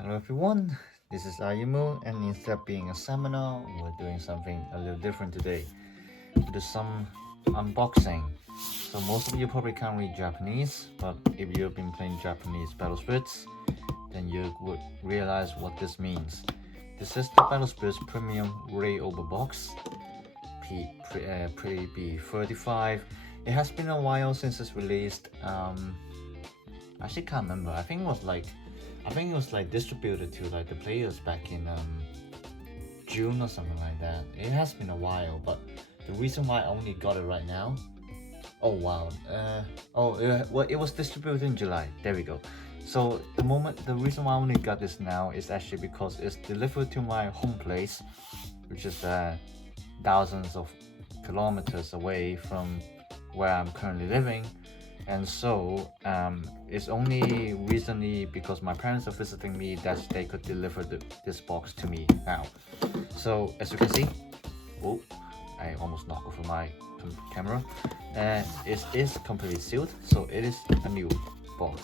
Hello everyone, this is Ayumu, and instead of being a seminar, we're doing something a little different today. We'll do some unboxing. So most of you probably can't read Japanese, but if you've been playing Japanese Battle Spirits, then you would realize what this means. This is the Battle Spirits Premium Rei-Ohba box, PB35. It has been a while since it's released. I actually can't remember. I think it was like distributed to like the players back in June or something like that. It has been a while, but the reason why I only got it right now, oh wow, well, it was distributed in July. There we go. So the reason why I only got this now is actually because it's delivered to my home place, which is thousands of kilometers away from where I'm currently living. And so it's only recently, because my parents are visiting me, that they could deliver this box to me now. So as you can see, oh, I almost knocked over my camera. It is completely sealed, so it is a new box.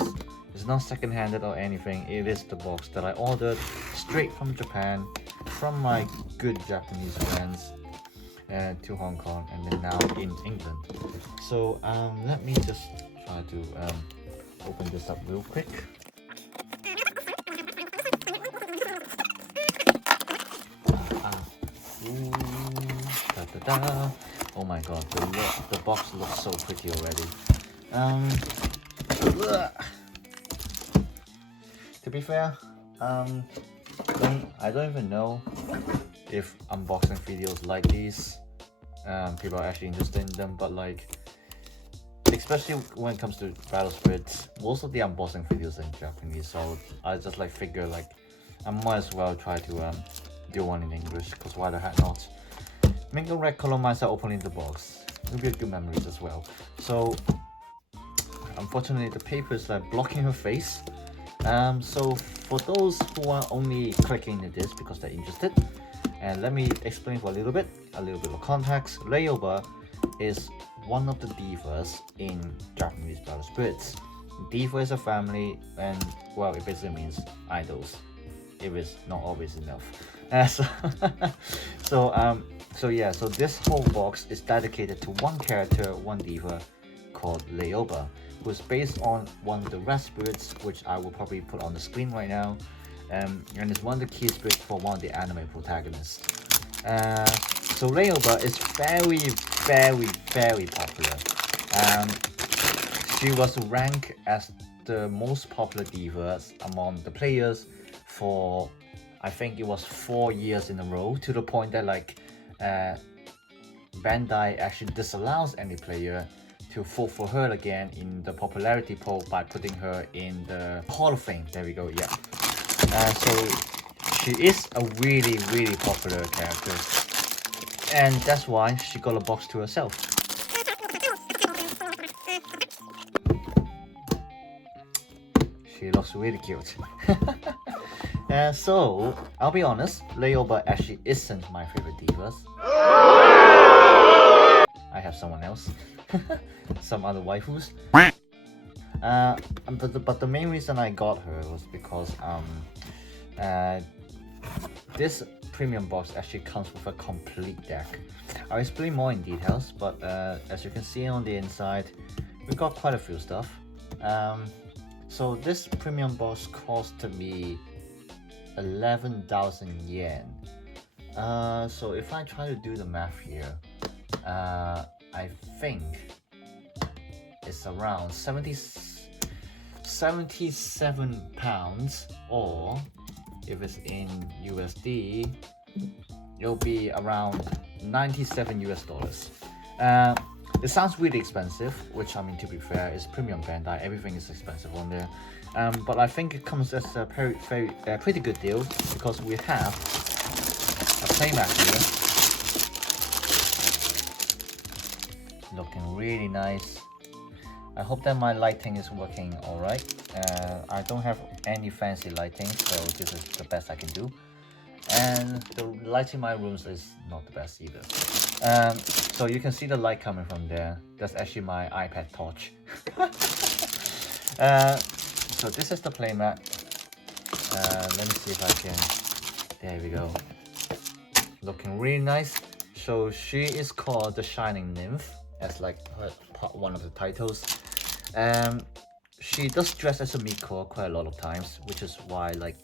It's not second-handed or anything. It is the box that I ordered straight from Japan, from my good Japanese friends, to Hong Kong, and then now in England. So let me just try to open this up real quick. Ooh, da, da, da. Oh my god, the box looks so pretty already. To be fair, I don't even know if unboxing videos like these people are actually interested in them, but like, especially when it comes to Battle Spirits, most of the unboxing videos are in Japanese, so I just like figure like I might as well try to do one in English, because why the heck not? Make a red color myself opening the box. It'll be a good memories as well. So unfortunately the paper is like blocking her face. So for those who are only clicking into this because they're interested, and let me explain for a little bit of context. Rei-Ohba is one of the divas in Japanese Battle Spirits. Diva is a family, and well, it basically means idols, if it's not always enough. So this whole box is dedicated to one character, one diva, called Rei-Ohba, who is based on one of the red spirits, which I will probably put on the screen right now, and it's one of the key spirits for one of the anime protagonists. So Rei-Ohba is very popular. She was ranked as the most popular diva among the players for, I think it was 4 years in a row, to the point that like Bandai actually disallows any player to vote for her again in the popularity poll by putting her in the Hall of Fame. There we go, yeah. So she is a really popular character, and that's why she got a box to herself. She looks really cute. So I'll be honest, Rei-Ohba actually isn't my favorite divas. I have someone else. Some other waifus. But the main reason I got her was because this premium box actually comes with a complete deck. I'll explain more in details, but as you can see on the inside, we got quite a few stuff. So this premium box cost me 11,000 yen. So if I try to do the math here, I think it's around 77 pounds, or if it's in USD, it'll be around 97 US dollars. It sounds really expensive, which, I mean, to be fair, is premium Bandai, everything is expensive on there. But I think it comes as a pretty good deal, because we have a playmat here, looking really nice. I hope that my lighting is working alright. I don't have any fancy lighting, so this is the best I can do. And the light in my rooms is not the best either. So you can see the light coming from there. That's actually my iPad torch. So this is the playmat. Let me see if I can. There we go. Looking really nice. So she is called the Shining Nymph, as like one of the titles. She does dress as a Miko quite a lot of times, which is why like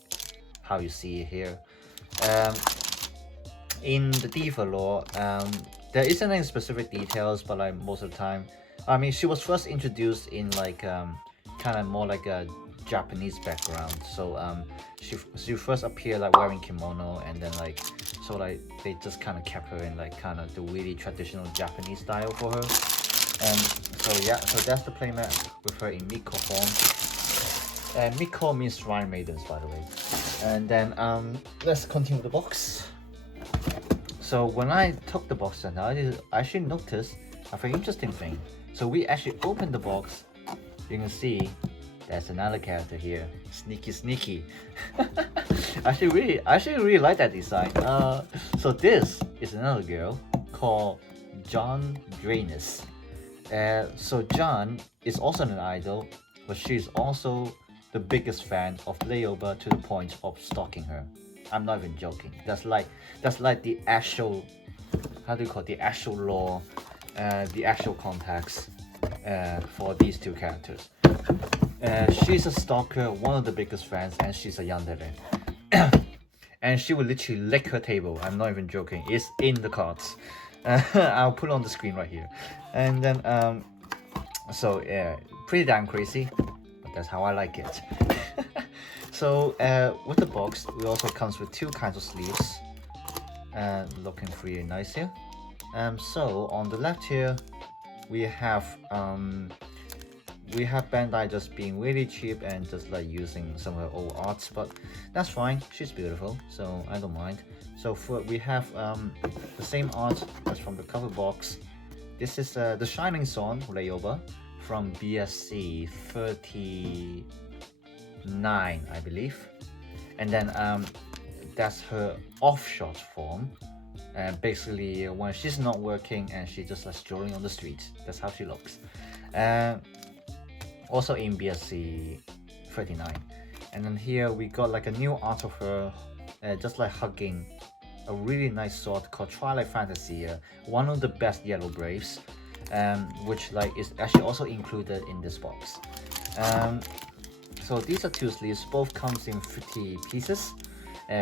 how you see it here. In the Diva lore, there isn't any specific details, but like most of the time, I mean, she was first introduced in like kind of more like a Japanese background. So she first appeared like wearing kimono, and then like so like they just kind of kept her in like kind of the really traditional Japanese style for her. So yeah, so that's the playmat with her in Miko form. Miko means Shrine Maidens, by the way. And then let's continue the box. So when I took the box and I actually noticed a very interesting thing. So we actually opened the box. You can see there's another character here. Sneaky. I actually really like that design. So this is another girl called John Drainus. So John is also an idol, but she's also the biggest fan of Rei-Ohba to the point of stalking her. I'm not even joking. That's like the actual, how do you call it, the actual lore, the actual context for these two characters. She's a stalker, one of the biggest fans, and she's a yandere. And she will literally lick her table. I'm not even joking. It's in the cards. I'll put it on the screen right here. And then so yeah, pretty damn crazy, but that's how I like it. So with the box, it also comes with two kinds of sleeves, looking pretty nice here. So on the left here, we have Bandai just being really cheap and just like using some of her old arts, but that's fine. She's beautiful, so I don't mind. So we have the same art as from the cover box. This is the Shining Song Rei-Ohba from BSC 39, I believe. And then that's her off-shot form. And basically when she's not working and she's just like strolling on the streets, that's how she looks. Also in BSC 39. And then here we got like a new art of her just like hugging a really nice sword called Twilight Fantasy, one of the best yellow braves, which like is actually also included in this box. So these are two sleeves, both comes in 50 pieces,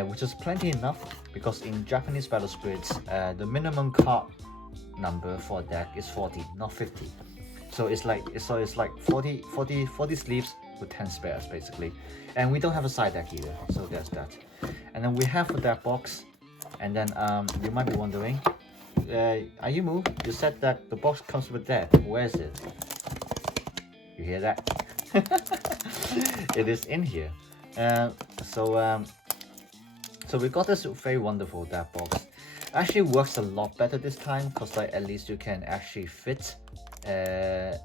which is plenty enough because in Japanese battle spirits, the minimum card number for a deck is 40, not 50. So it's like 40 sleeves with 10 spares basically, and we don't have a side deck either, so there's that. And then we have for that box, and then you might be wondering, are you moved? You said that the box comes with that. Where is it? You hear that? It is in here. So we got this very wonderful deck box. Actually works a lot better this time because like at least you can actually fit at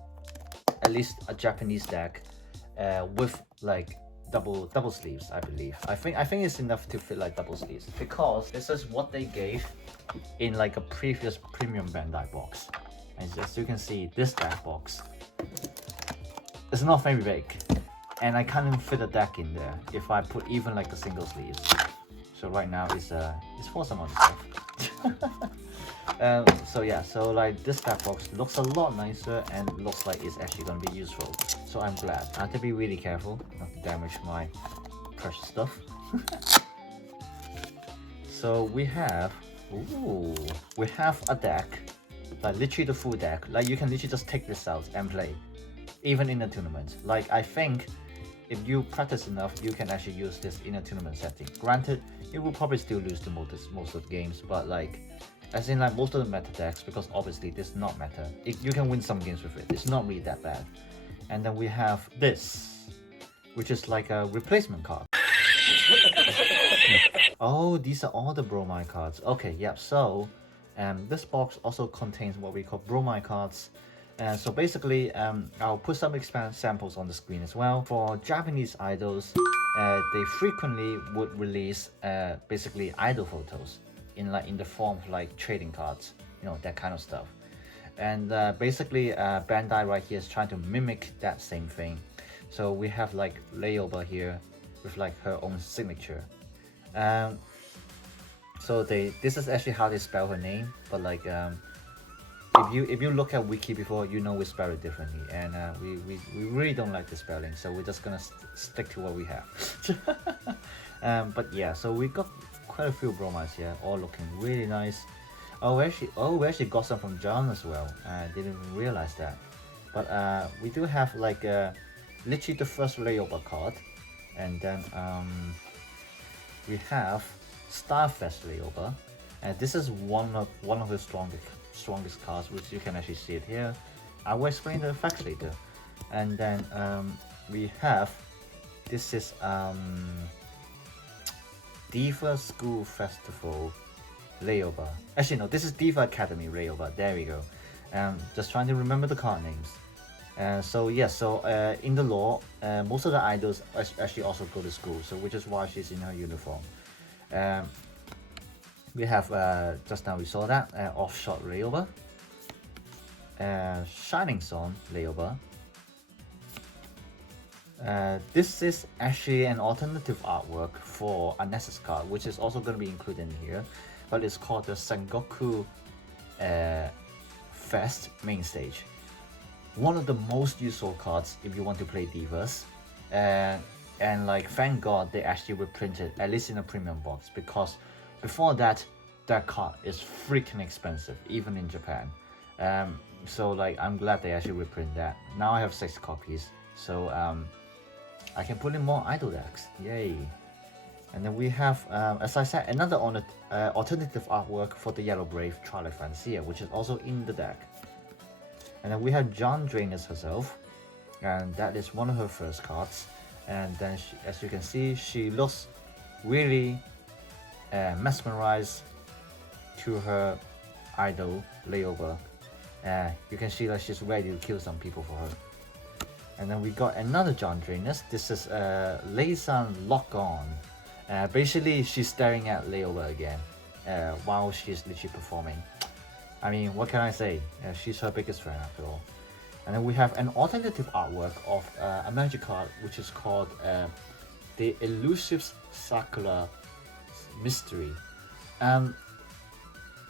least a Japanese deck with like double sleeves, I believe. I think it's enough to fit like double sleeves because this is what they gave in like a previous premium Bandai box. And as you can see, this deck box is not very big, and I can't even fit a deck in there if I put even like a single sleeves. So right now it's for some other stuff. So yeah, so like this deck box looks a lot nicer and looks like it's actually gonna be useful. So I'm glad. I have to be really careful not to damage my precious stuff. So we have a deck, like literally the full deck. Like you can literally just take this out and play, even in a tournament. Like I think if you practice enough, you can actually use this in a tournament setting. Granted, you will probably still lose to most of the games, but like, as in like most of the meta decks, because obviously this is not meta. You can win some games with it. It's not really that bad. And then we have this, which is like a replacement card. Oh, these are all the bromide cards. Okay, yep. So, this box also contains what we call bromide cards. So basically, I'll put some samples on the screen as well. For Japanese idols, they frequently would release basically idol photos in the form of like trading cards, you know, that kind of stuff. And basically, Bandai right here is trying to mimic that same thing. So we have like Rei-Ohba here, with like her own signature. So this is actually how they spell her name, but like if you look at wiki before, you know we spell it differently, and we really don't like the spelling, so we're just gonna stick to what we have. But yeah, so we got quite a few bromides here, all looking really nice. We actually got some from John as well. I didn't even realize that. But we do have like literally the first Rei-Ohba card, and then we have Starfest Rei-Ohba, and this is one of the strongest cards, which you can actually see it here. I will explain the effects later. And then we have, this is Diva School Festival Rei-Ohba. Actually no, this is Diva Academy Rei-Ohba. There we go. Just trying to remember the card names. So yes, in the lore, most of the idols actually also go to school, so which is why she's in her uniform. We have just now we saw that Offshot Rei-Ohba, Shining Sun Rei-Ohba. This is actually an alternative artwork for a Nessus card, which is also going to be included in here, but it's called the Sengoku Fest main stage. One of the most useful cards if you want to play divas, and like thank God they actually reprinted, at least in a premium box, because before that card is freaking expensive even in Japan. So like I'm glad they actually reprint that. Now I have 6 copies, so I can put in more idol decks, yay. And then we have, as I said, another alternative artwork for the Yellow Brave Twilight Fantasia, which is also in the deck. And then we have John Drainus herself, and that is one of her first cards. And then she, as you can see, she looks really mesmerized to her idol Rei-Ohba. You can see that she's ready to kill some people for her. And then we got another John Drainus. This is Lei-san Lock On. Basically, she's staring at Rei-Ohba again while she's literally performing. I mean, what can I say? She's her biggest fan after all. And then we have an alternative artwork of a magic card, which is called the Elusive Sakura Mystery.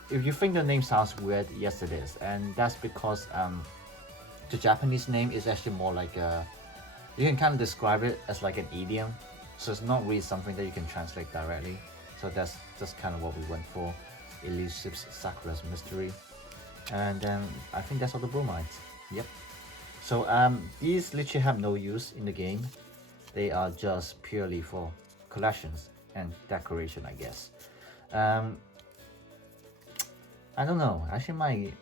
If you think the name sounds weird, yes it is, and that's because the Japanese name is actually more like you can kind of describe it as like an idiom, so it's not really something that you can translate directly. So that's just kind of what we went for, Elusive Sakura's Mystery. And then I think that's all the bromides. Yep. So these literally have no use in the game. They are just purely for collections and decoration, I guess. I don't know. I actually might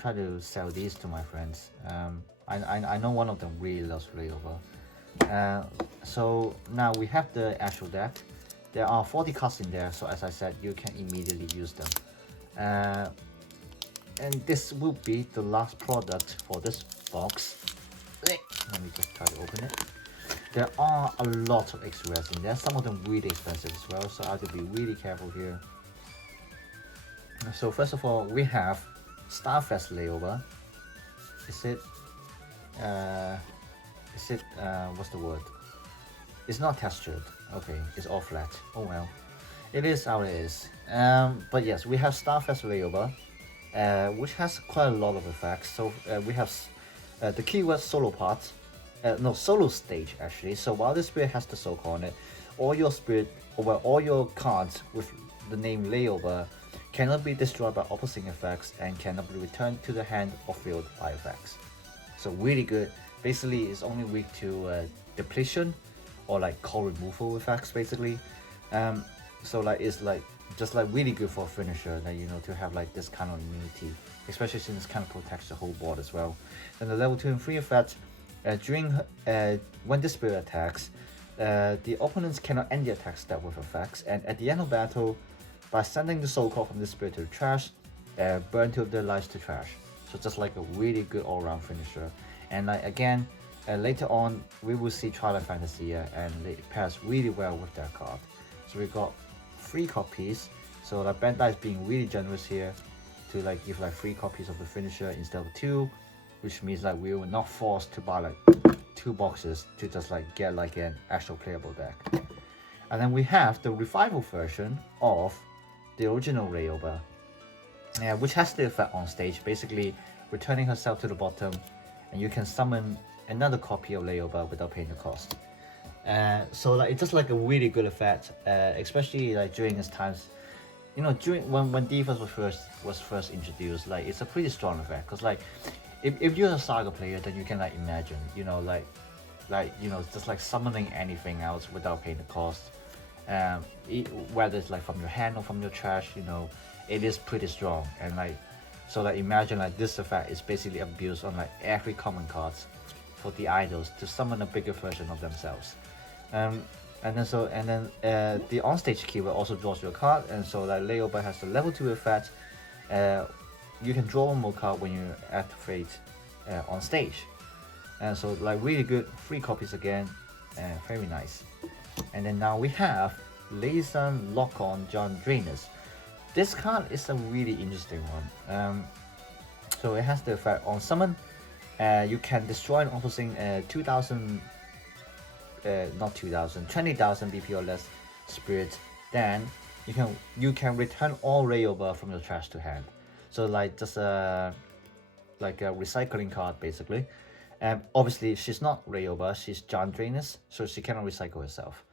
try to sell these to my friends. I know one of them really loves Rei-Ohba. So now we have the actual deck. There are 40 cards in there, so as I said, you can immediately use them. And this will be the last product for this box. Let me just try to open it. There are a lot of extra rares in there, some of them really expensive as well, so I have to be really careful here. So first of all, we have Starfest Rei-Ohba. Is it what's the word? It's not textured. Okay, it's all flat. Oh well, it is how it is. But yes, we have Starfest Rei-Ohba, which has quite a lot of effects. So we have the keyword solo part, solo stage actually. So while the spirit has the soak on it, all your cards with the name Rei-Ohba cannot be destroyed by opposing effects and cannot be returned to the hand or field by effects. So really good. Basically, it's only weak to depletion or like call removal effects basically. So like it's like just like really good for a finisher, that you know, to have like this kind of immunity, especially since it kind of protects the whole board as well. Then the level 2 and 3 effect, when the spirit attacks, the opponents cannot end the attack step with effects, and at the end of battle, by sending the soul core from the spirit to the trash, burn 2 of their lives to trash. So just like a really good all-round finisher. And like again, later on we will see Twilight Fantasia, and it pairs really well with that card. So we got 3 copies. So like Bandai is being really generous here to like give like 3 copies of the finisher instead of 2, which means like we were not forced to buy like 2 boxes to just like get like an actual playable deck. And then we have the revival version of the original Rei-Ohba, which has the effect on stage, basically returning herself to the bottom, and you can summon another copy of Rei-Ohba without paying the cost. So like it's just like a really good effect, especially like during these times. You know, during when Divas was first introduced, like it's a pretty strong effect. Cause like, if you're a Saga player, then you can like imagine, you know, like you know, just like summoning anything else without paying the cost. Whether it's like from your hand or from your trash, you know, it is pretty strong. And like, so like imagine like this effect is basically abused on like every common cards for the idols to summon a bigger version of themselves. And then the onstage keyword also draws you a card, and so like Rei-Ohba has the level 2 effect. You can draw one more card when you activate on stage, and so like really good, 3 copies again, very nice. And then now we have Laysan Lock-On John Drainus. This card is a really interesting one. So it has the effect on summon. You can destroy an opposing 20,000 BP or less spirit. Then you can return all Rei-Ohba from your trash to hand. So like just like a recycling card basically. Obviously she's not Rei-Ohba, she's John Drainus, so she cannot recycle herself.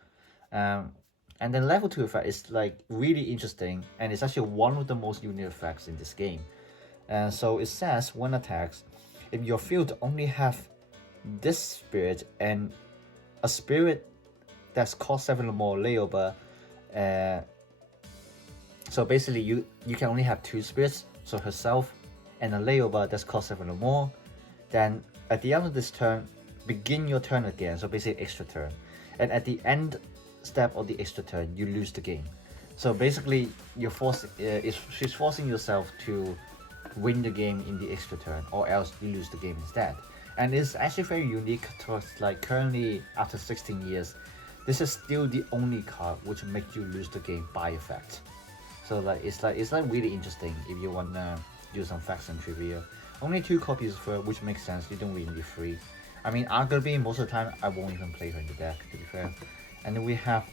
And then level 2 effect is like really interesting, and it's actually one of the most unique effects in this game. So it says when attacks, if your field only have this spirit and a spirit that's cost 7 or more Rei-Ohba, so basically you can only have 2 spirits, so herself and a Rei-Ohba that's cost 7 or more. Then at the end of this turn, begin your turn again, so basically extra turn. And at the end step of the extra turn, you lose the game. So basically you're she's forcing yourself to win the game in the extra turn, or else you lose the game instead. And it's actually very unique to us, like currently after 16 years, this is still the only card which makes you lose the game by effect. So like it's like really interesting if you wanna do some facts and trivia. Only 2 copies of her, which makes sense, you don't really need 3. I mean, arguably most of the time I won't even play her in the deck, to be fair. And then we have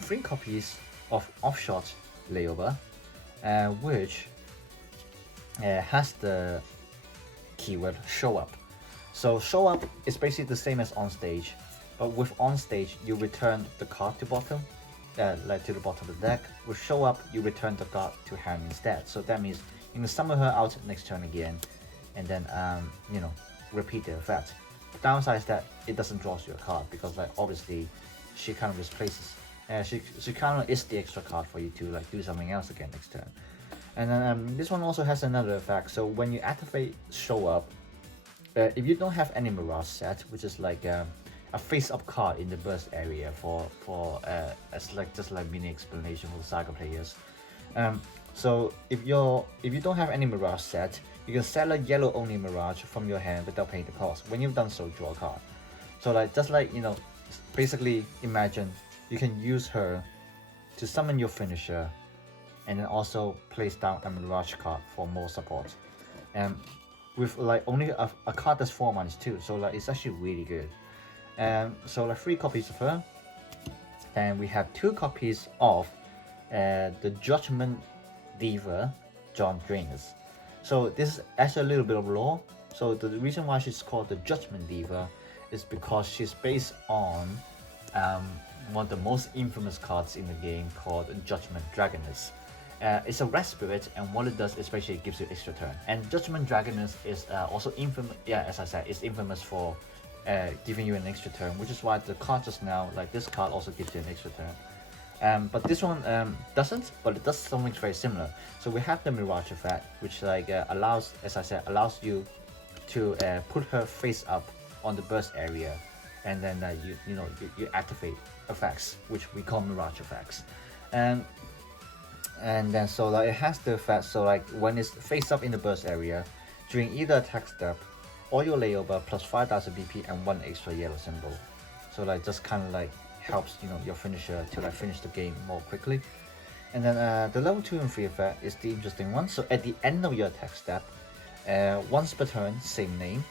3 copies of Offshot Rei-Ohba, which has the keyword show up. So show up is basically the same as on stage, but with on stage you return the card to bottom, like to the bottom of the deck. With show up you return the card to hand instead. So that means you can summon her out next turn again, and then you know, repeat the effect. The downside is that it doesn't draw you a card, because like obviously she kind of replaces, she kind of is the extra card for you to like do something else again next turn. And then this one also has another effect. So when you activate show up, if you don't have any Mirage set, which is like a face-up card in the burst area as like just like mini explanation for the Saga players. So if you don't have any Mirage set, you can sell a yellow only Mirage from your hand without paying the cost. When you've done so, draw a card. So like just like, you know, basically imagine you can use her to summon your finisher, and then also place down a Mirage card for more support. And with like only a card that's 4 mana too, so like it's actually really good. So like 3 copies of her, and we have 2 copies of the Judgment Diva John Drainus. So this is actually a little bit of lore. So the reason why she's called the Judgment Diva is because she's based on one of the most infamous cards in the game called Judgment Dragoness. It's a red spirit, and what it does is basically it gives you extra turn. And Judgment Dragoness is also infamous, yeah, as I said, it's infamous for giving you an extra turn, which is why the card just now, like this card, also gives you an extra turn. But this one doesn't, but it does something very similar. So we have the Mirage effect, which like allows, as I said, allows you to put her face up on the burst area, and then you activate effects, which we call Mirage effects. And then so like it has the effect, so like when it's face up in the burst area, during either attack step, all your Rei-Ohba plus 5000 BP and 1 extra yellow symbol. So like just kind of like helps, you know, your finisher to like finish the game more quickly. And then the level 2 and 3 effect is the interesting one. So at the end of your attack step, once per turn, same name.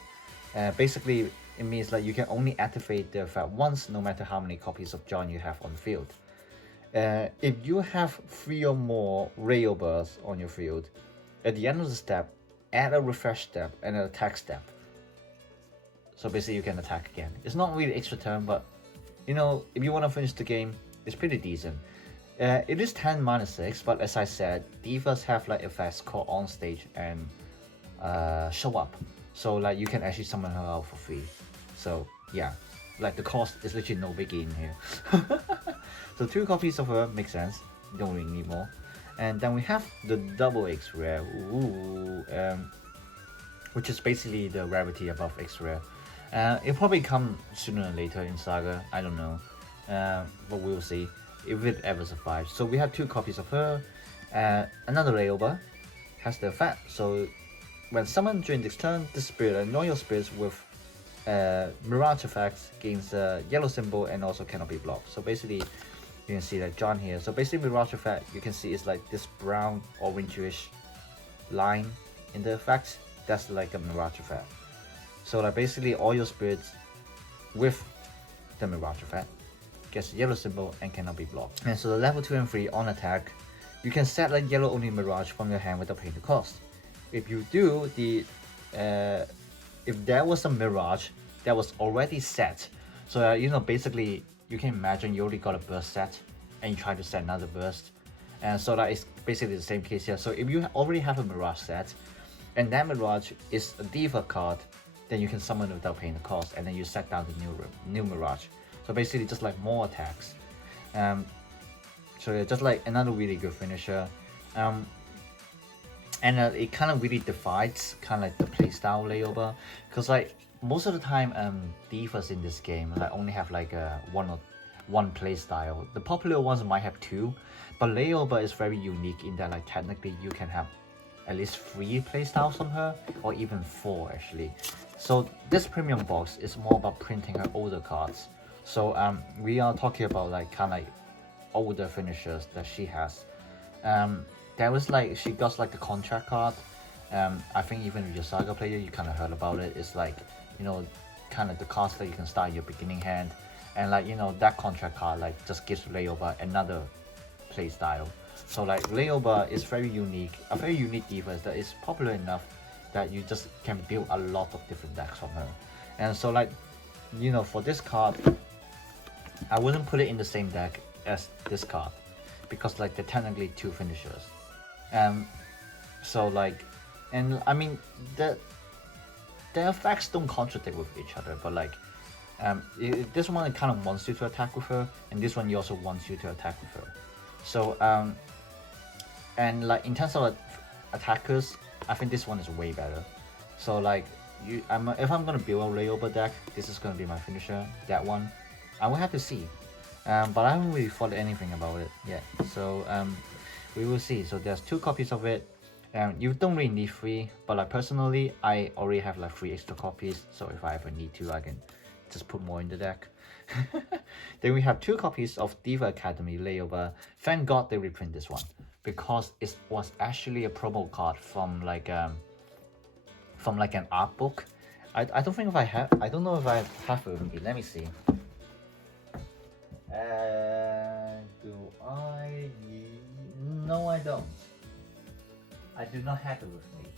Basically it means like you can only activate the effect once, no matter how many copies of John you have on the field. If you have 3 or more Rei-Ohbas on your field, at the end of the step, add a refresh step and an attack step. So basically you can attack again. It's not really extra turn, but you know, if you want to finish the game, it's pretty decent. It is 10-6, but as I said, divas have like effects called on stage and show up. So like you can actually summon her out for free. So yeah, like the cost is literally no biggie in here. So 2 copies of her makes sense. You don't really need more. And then we have the double X rare, which is basically the rarity above X rare. It'll probably come sooner or later in Saga. I don't know, but we'll see if it ever survives. So we have 2 copies of her. Another Rei-Ohba has the effect. So when summoned during this turn, the spirit annoy your spirits with mirage effects, gains a yellow symbol and also cannot be blocked. So basically, you can see that John here. So basically, mirage effect, you can see it's like this brown orange-ish line in the effect. That's like a mirage effect. So like basically all your spirits with the mirage effect gets a yellow symbol and cannot be blocked. And so the level 2 and 3 on attack, you can set like yellow only mirage from your hand without paying the cost. If you do, if there was a mirage that was already set, so you know, basically you can imagine you already got a burst set and you try to set another burst, and so that is basically the same case here. So if you already have a mirage set and that mirage is a diva card, then you can summon it without paying the cost, and then you set down the new mirage. So basically just like more attacks. So yeah, just like another really good finisher. And it kind of really divides kind of like the playstyle Rei-Ohba, because like most of the time divas in this game like only have like one playstyle. The popular ones might have 2, but Rei-Ohba is very unique in that like technically you can have at least 3 playstyles on her, or even 4 actually. So this premium box is more about printing her older cards. So we are talking about like kind of like older finishers that she has. There was like, she got like the contract card. I think even if you're Saga player, you kind of heard about it. It's like, you know, kind of the cards that you can start your beginning hand, and like, you know, that contract card like just gives Rei-Ohba another play style. So like Rei-Ohba is very unique, a very unique diva that is popular enough that you just can build a lot of different decks from her. And so like, you know, for this card, I wouldn't put it in the same deck as this card, because like they're technically 2 finishers. So like, and I mean the effects don't contradict with each other, but like this one, it kind of wants you to attack with her, and this one he also wants you to attack with her. So and like in terms of attackers, I think this one is way better. So like if I'm gonna build a Rei-Ohba deck, this is gonna be my finisher. That one I will have to see, but I haven't really thought anything about it yet. So we will see. So there's 2 copies of it. You don't really need 3, but like personally, I already have like 3 extra copies. So if I ever need to, I can just put more in the deck. Then we have 2 copies of Diva Academy Rei-Ohba. Thank God they reprint this one, because it was actually a promo card from like an art book. I don't think if I have. I don't know if I have it with me. Let me see. Do I? No, I don't. I do not have it with me.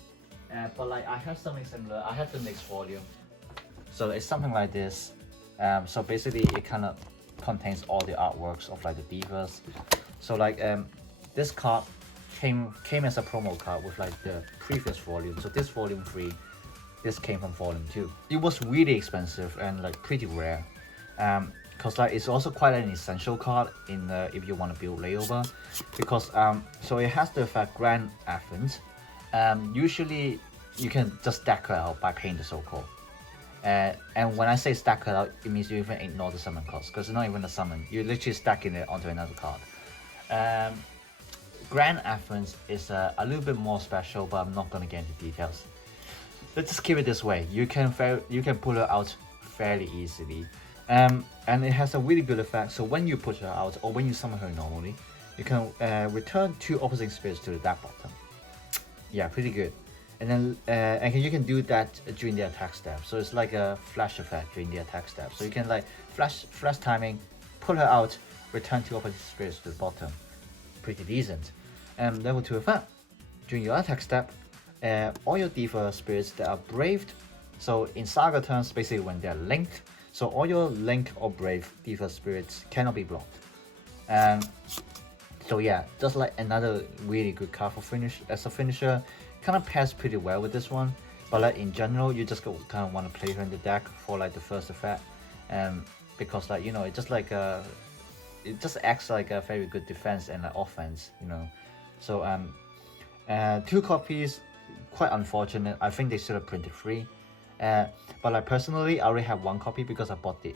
But like I have something similar. I have the next volume. So it's something like this. So basically it kind of contains all the artworks of like the divas. So like this card came as a promo card with like the previous volume. So this volume 3, this came from volume 2. It was really expensive and like pretty rare. Because like it's also quite an essential card in if you want to build Rei-Ohba, because so it has the effect Grand Athens. Usually you can just stack her out by paying the soul call. And when I say stack her out, it means you even ignore the summon cost, because it's not even a summon. You're literally stacking it onto another card. Grand Athens is a little bit more special, but I'm not gonna get into details. Let's just keep it this way. You can pull her out fairly easily. And it has a really good effect. So when you put her out, or when you summon her normally, you can return 2 opposing spirits to the deck bottom. Yeah, pretty good. and then and you can do that during the attack step. So it's like a flash effect during the attack step. So you can like flash timing, pull her out, return 2 opposite spirits to the bottom. Pretty decent. And level 2 effect. During your attack step, all your Diva spirits that are braved, so in Saga terms, basically when they're linked, so all your link or brave Diva spirits cannot be blocked. So yeah, just like another really good card for finish as a finisher. Kind of pairs pretty well with this one, but like in general, you just kind of want to play her in the deck for like the first effect, because like you know it just like it just acts like a very good defense and like offense, you know. So 2 copies, quite unfortunate. I think they should have printed 3. But like personally, I already have 1 copy because I bought the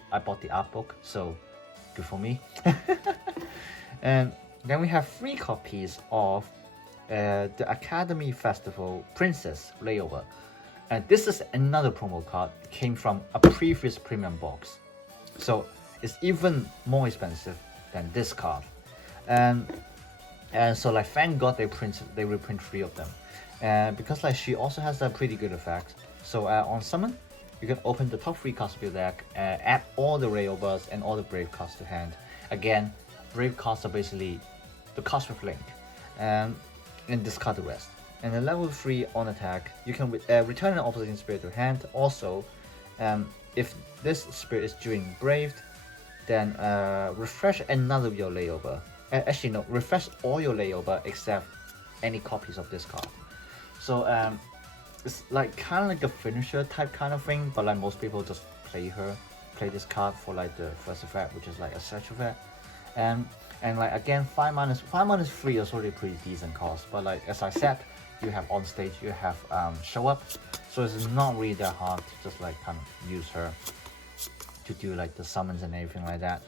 art book, so good for me. And then we have 3 copies of the Academy Festival Princess Rei-Ohba. And this is another promo card, came from a previous premium box, so it's even more expensive than this card. And so like thank God they reprint 3 of them, because like she also has a pretty good effect. So on summon, you can open the top 3 cards of your deck, add all the Rei-Ohbas and all the Brave cards to hand. Again, Brave cards are basically the cards with link, and discard the rest. And then level 3 on attack, you can return an opposing spirit to hand. Also, if this spirit is during Braved, then refresh another of your Rei-Ohba. Actually no, refresh all your Rei-Ohba except any copies of this card. So it's like kind of like a finisher type kind of thing, but like most people just play this card for like the first effect, which is like a search effect. And like again, 5 3 is already pretty decent cost, but like as I said, you have on stage, you have show up, so it's not really that hard to just like kind of use her to do like the summons and everything like that.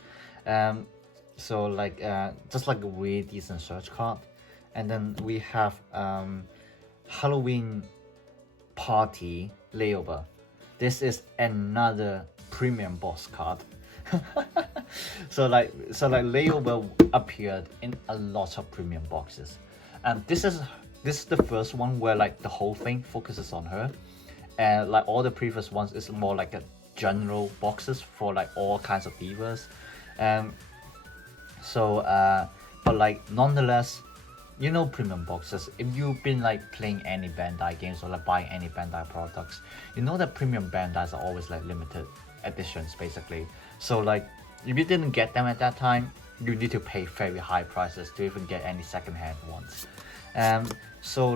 So like just like a really decent search card. And then we have Halloween Party Rei-Ohba. This is another premium boss card. so like Rei-Ohba appeared in a lot of premium boxes, and this is the first one where like the whole thing focuses on her, and like all the previous ones is more like a general boxes for like all kinds of divas. But like nonetheless, you know, premium boxes, if you've been like playing any Bandai games or like buying any Bandai products, you know that premium Bandais are always like limited editions basically. So like if you didn't get them at that time, you need to pay very high prices to even get any secondhand ones. So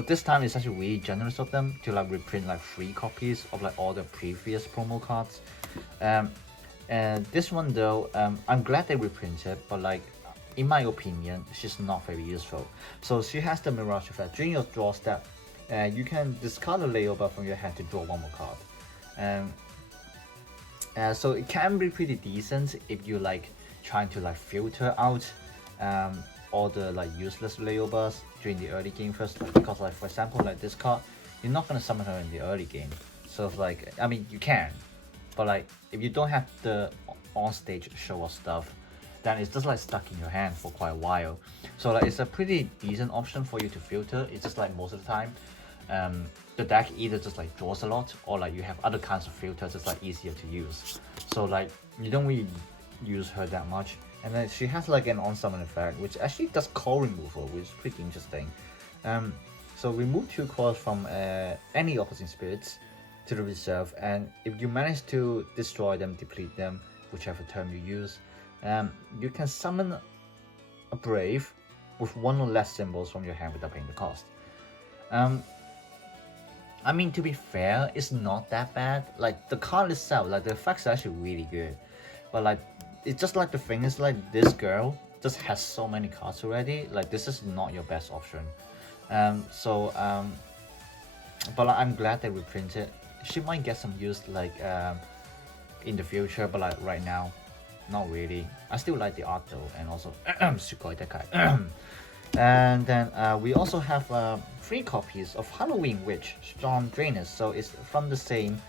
this time it's actually really generous of them to like reprint like 3 copies of like all the previous promo cards. And this one though, I'm glad they reprinted, but like in my opinion, she's not very useful. So she has the Mirage effect. During your draw step, you can discard a Rei-Ohba from your hand to draw 1 more card. So it can be pretty decent if you like trying to like filter out all the like useless Rei-Ohbas during the early game first, like, because like for example like this card, you're not gonna summon her in the early game. So it's like, I mean you can, but like if you don't have the on stage show of stuff, then it's just like stuck in your hand for quite a while. So like it's a pretty decent option for you to filter. It's just like most of the time the deck either just like draws a lot, or like you have other kinds of filters that's like easier to use. So like you don't really use her that much. And then she has like an on summon effect which actually does core removal, which is pretty interesting. So remove 2 cores from any opposing spirits to the reserve, and if you manage to destroy them, deplete them, whichever term you use, you can summon a Brave with 1 or less symbols from your hand without paying the cost. I mean, to be fair, it's not that bad. Like the card itself, like the effects are actually really good, but like it's just like the thing is like this girl just has so many cards already. Like this is not your best option. But like, I'm glad they reprinted. She might get some use like in the future, but like right now, not really. I still like the art though, and also and then we also have 3 copies of Halloween Witch Storm Drainers. So it's from the same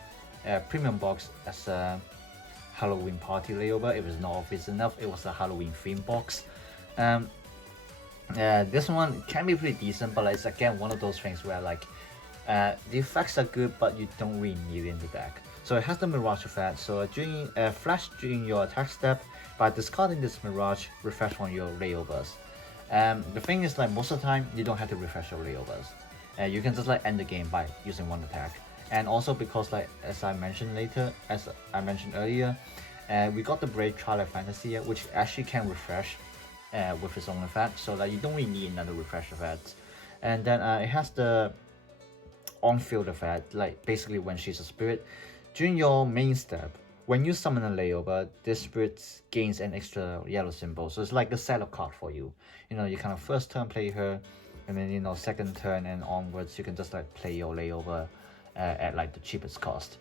premium box as Halloween Party Rei-Ohba. It was not obvious enough, it was a Halloween theme box. This one can be pretty decent, but it's again one of those things where like the effects are good, but you don't really need it in the deck. So it has the Mirage effect. So during flash during your attack step, by discarding this Mirage, refresh on your Rei-Ohbas. The thing is, like, most of the time you don't have to refresh your Rei-Ohbas. You can just like end the game by using one attack. And also because, like, as I mentioned earlier, we got the Brave Twilight Fantasy, which actually can refresh with its own effect. So like you don't really need another refresh effect. And then it has the on-field effect, like basically when she's a spirit. During your main step, when you summon a Rei-Ohba, this spirit gains an extra yellow symbol. So it's like a setup card for you. You know, you kind of first turn play her, and then, you know, second turn and onwards, you can just like play your Rei-Ohba at like the cheapest cost.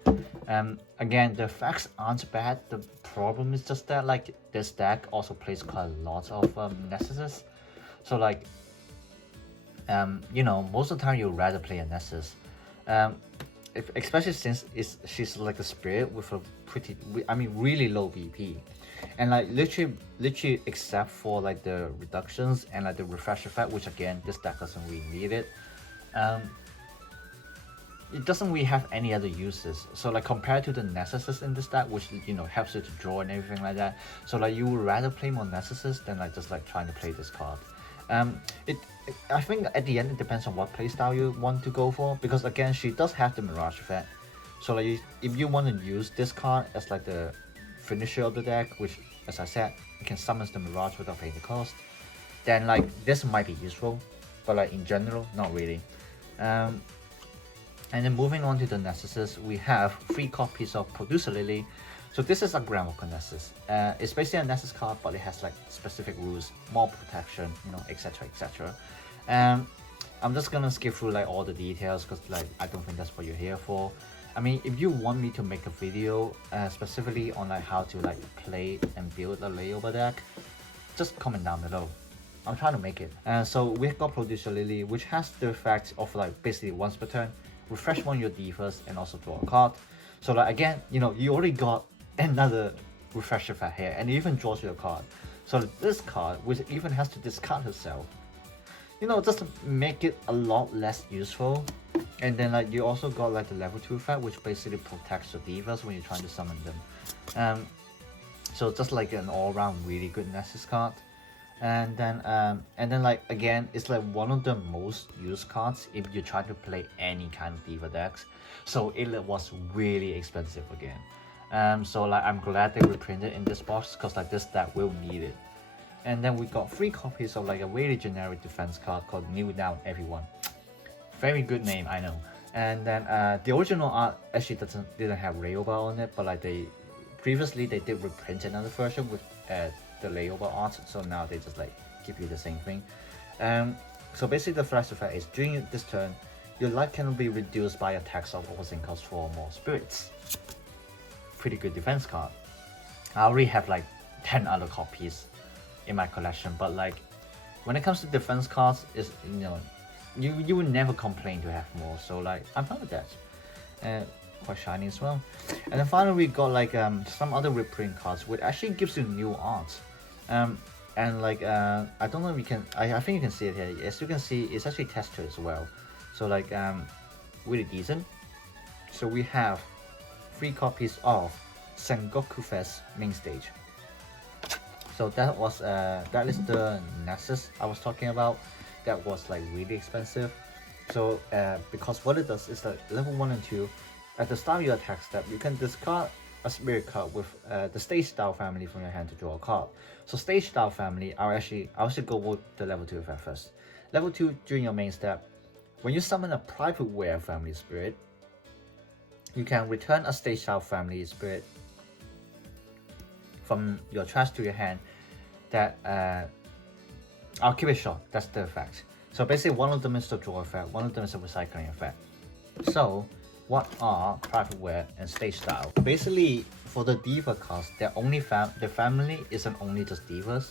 Again, the effects aren't bad. The problem is just that like this deck also plays quite a lot of Nessuses. So like, you know, most of the time you'd rather play a Nessus. Especially since she's like a spirit with a pretty, I mean, really low BP, and like literally except for like the reductions and like the refresh effect, which again this deck doesn't really need it. It doesn't really have any other uses. So like compared to the Nessuses in this deck, which, you know, helps you to draw and everything like that. So like you would rather play more Nessuses than like just like trying to play this card. I think at the end it depends on what playstyle you want to go for, because again she does have the Mirage effect. So like if you want to use this card as like the finisher of the deck, which as I said, you can summon the Mirage without paying the cost, then like this might be useful, but like in general, not really. And then moving on to the Nessuses, we have 3 copies of Producer Lily. So this is a Groundwalker Nessus. It's basically a Nessus card, but it has like specific rules, more protection, you know, etc, etc. I'm just gonna skip through like all the details because like I don't think that's what you're here for. I mean, if you want me to make a video specifically on like how to like play and build a Rei-Ohba deck, just comment down below. I'm trying to make it. So we've got Producer Lily, which has the effect of like basically once per turn, refresh one of your divas and also draw a card. So like again, you know, you already got another refresh effect here, and it even draws you a card. So this card, which even has to discard herself, you know, just make it a lot less useful. And then like you also got like the level 2 effect, which basically protects your divas when you're trying to summon them. So just like an all-round really good Nessus card. And then like again, it's like one of the most used cards if you try to play any kind of diva decks. So it was really expensive again. So like I'm glad they reprinted in this box, because like this deck will need it. And then we got 3 copies of like a really generic defense card called Kneel Down Everyone. Very good name, I know. And then the original art actually didn't have Rei-Ohba on it, but like previously they did reprint another version with the Rei-Ohba art, so now they just like give you the same thing. So basically the flash effect is during this turn, your life cannot be reduced by attacks of opposing cost 4 or more spirits. Pretty good defense card. I already have like 10 other copies in my collection, but like when it comes to defense cards, is, you know, you would never complain to have more. So like I'm fine with that. Quite shiny as well. And then finally we got like some other reprint cards, which actually gives you new art. And like I don't know if you can, I think you can see it here. As you can see, it's actually textured as well. So like really decent. So we have 3 copies of Sengoku Fest main stage. So that is the Nessus I was talking about. That was like really expensive. So because what it does is that level 1 and 2, at the start of your attack step, you can discard a spirit card with the stage style family from your hand to draw a card. So stage style family, I'll actually go with the level 2 effect first. Level 2, during your main step, when you summon a private wear family spirit, you can return a stage style family spirit from your trash to your hand. That I'll keep it short, that's the effect. So basically one of them is the draw effect, one of them is a recycling effect. So what are private wear and stage style? Basically for the diva cards, their only the family isn't only just divas,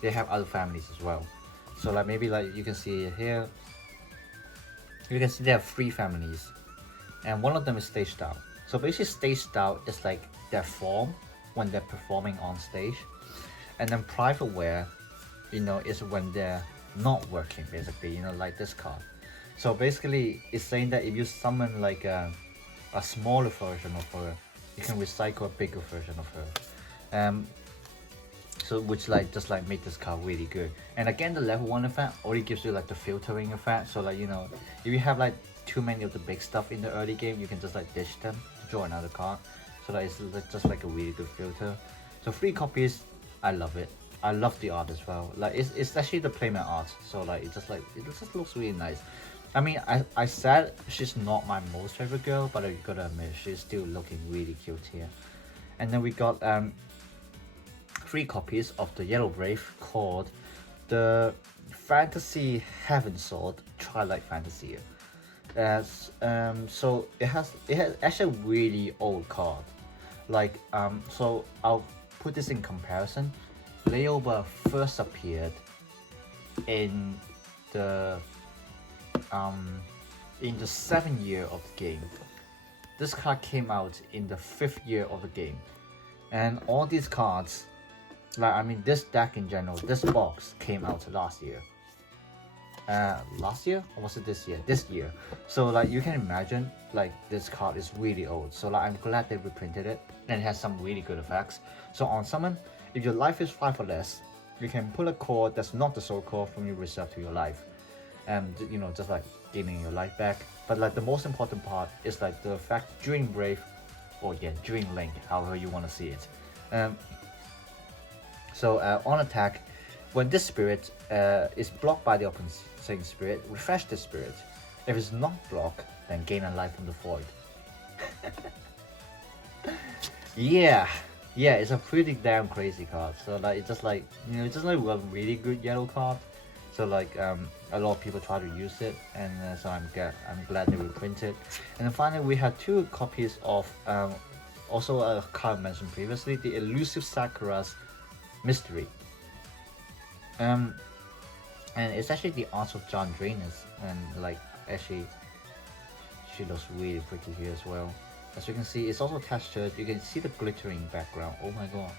they have other families as well. So like maybe like you can see here, you can see they have 3 families, and one of them is stage style. So basically stage style is like their form when they're performing on stage, and then private wear, you know, is when they're not working, basically, you know, like this card. So basically it's saying that if you summon like a smaller version of her, you can recycle a bigger version of her. So which like just like make this card really good. And again, the level 1 effect only gives you like the filtering effect. So like, you know, if you have like too many of the big stuff in the early game, you can just like ditch them to draw another card. So that it's just like a really good filter. So 3 copies, I love it. I love the art as well. Like it's actually the playmat art. So like it just looks really nice. I mean, I said she's not my most favorite girl, but I gotta admit she's still looking really cute here. And then we got 3 copies of the Yellow Brave called the Fantasy Heaven Sword Twilight Fantasy. So it has actually a really old card. Like so I'll put this in comparison. Rei-Ohba first appeared in the 7th year of the game. This card came out in the 5th year of the game, and all these cards, like I mean this deck in general, this box came out last year. Last year or was it this year? This year. So like you can imagine, like this card is really old. So like I'm glad they reprinted it, and it has some really good effects. So on summon, if your life is 5 or less, you can pull a cord that's not the soul cord from your reserve to your life, and you know, just like gaining your life back. But like the most important part is like the effect during Brave, or yeah, during Link, however you want to see it. So on attack, when this spirit is blocked by the opposing spirit, refresh this spirit. If it's not blocked, then gain a life from the void. Yeah, it's a pretty damn crazy card. So like it's just like, you know, it's just like a really good yellow card. So like a lot of people try to use it, and so I'm glad they reprinted. And then finally we have 2 copies of also a card mentioned previously, the Elusive Sakura's Mystery. And it's actually the art of John Drainus, and like actually she looks really pretty here as well. As you can see, it's also textured. You can see the glittering background. Oh my god,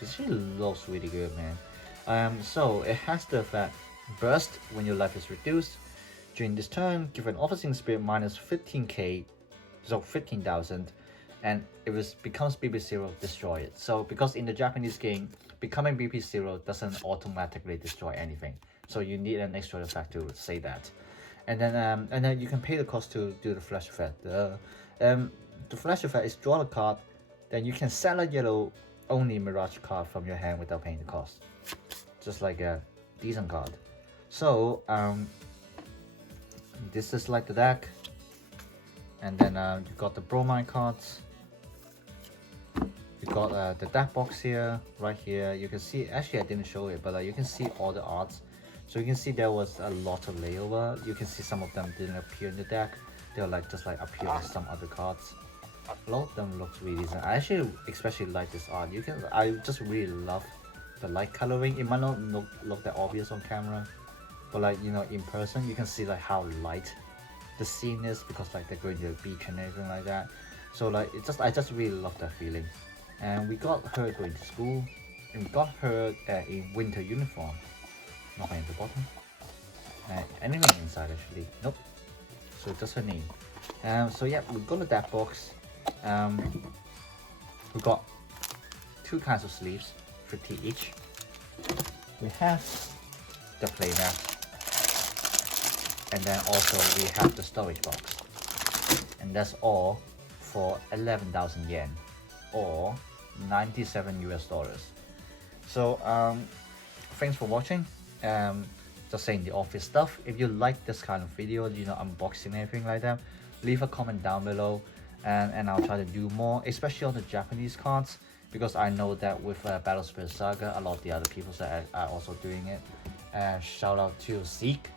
this really looks really good, man. So it has the effect burst when your life is reduced. During this turn, give an opposing spirit minus 15k, so 15,000, and if it becomes BP0, destroy it. So because in the Japanese game, becoming BP0 doesn't automatically destroy anything, so you need an extra effect to say that. And then you can pay the cost to do the flash effect. The flash effect is draw a card, then you can sell a yellow only Mirage card from your hand without paying the cost. Just like a decent card. So this is like the deck, and then you got the Bromine cards. You got the deck box here, right here. You can see, actually I didn't show it, but you can see all the arts. So you can see there was a lot of Rei-Ohba. You can see some of them didn't appear in the deck. They're like just like appear on some other cards. A lot of them look really decent. I actually especially like this art. I just really love the light coloring. It might not look that obvious on camera, but like, you know, in person you can see like how light the scene is, because like they're going to the beach and everything like that. So like I just really love that feeling. And we got her going to school, and we got her in winter uniform. Nothing at the bottom. Anything inside actually? Nope. So just her name. So yeah, we got the deck box. We got 2 kinds of sleeves, 50 each. We have the playmat, and then also we have the storage box, and that's all for 11,000 yen, or 97 US dollars. So thanks for watching. Just saying the office stuff. If you like this kind of video, you know, unboxing and everything like that, leave a comment down below, and I'll try to do more, especially on the Japanese cards, because I know that with Battle Spirit Saga, a lot of the other people are also doing it. Shout out to Zeke,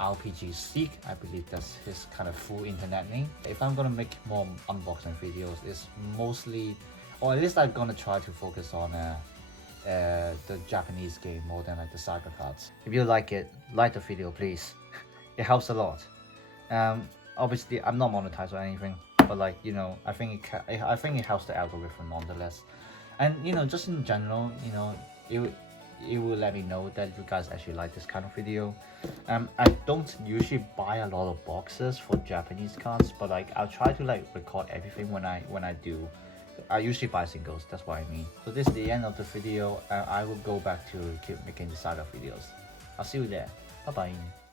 RPG Zeke, I believe that's his kind of full internet name. If I'm gonna make more unboxing videos, it's mostly, or at least I'm gonna try to focus on the Japanese game more than like the Saga cards. If you like it, like the video please. It helps a lot. Obviously I'm not monetized or anything, but like, you know, I think it helps the algorithm nonetheless. And you know, just in general, you know, it will let me know that you guys actually like this kind of video. I don't usually buy a lot of boxes for Japanese cards, but like I'll try to like record everything when I do. I usually buy singles, that's what I mean. So this is the end of the video. I will go back to keep making the side of videos. I'll see you there. Bye bye.